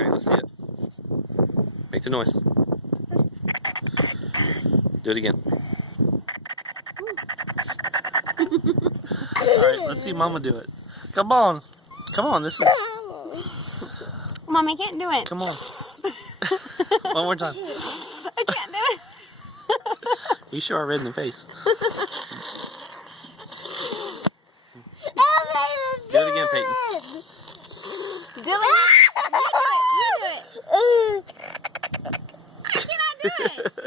Okay, let's see it. Make the noise. Do it again. Alright, let's see Mama do it. Come on. Come on, this is... Mom, I can't do it. Come on. One more time. I can't do it. You sure are red in the face. Do it again, Peyton. Do it. You do it. You do it. I cannot do it.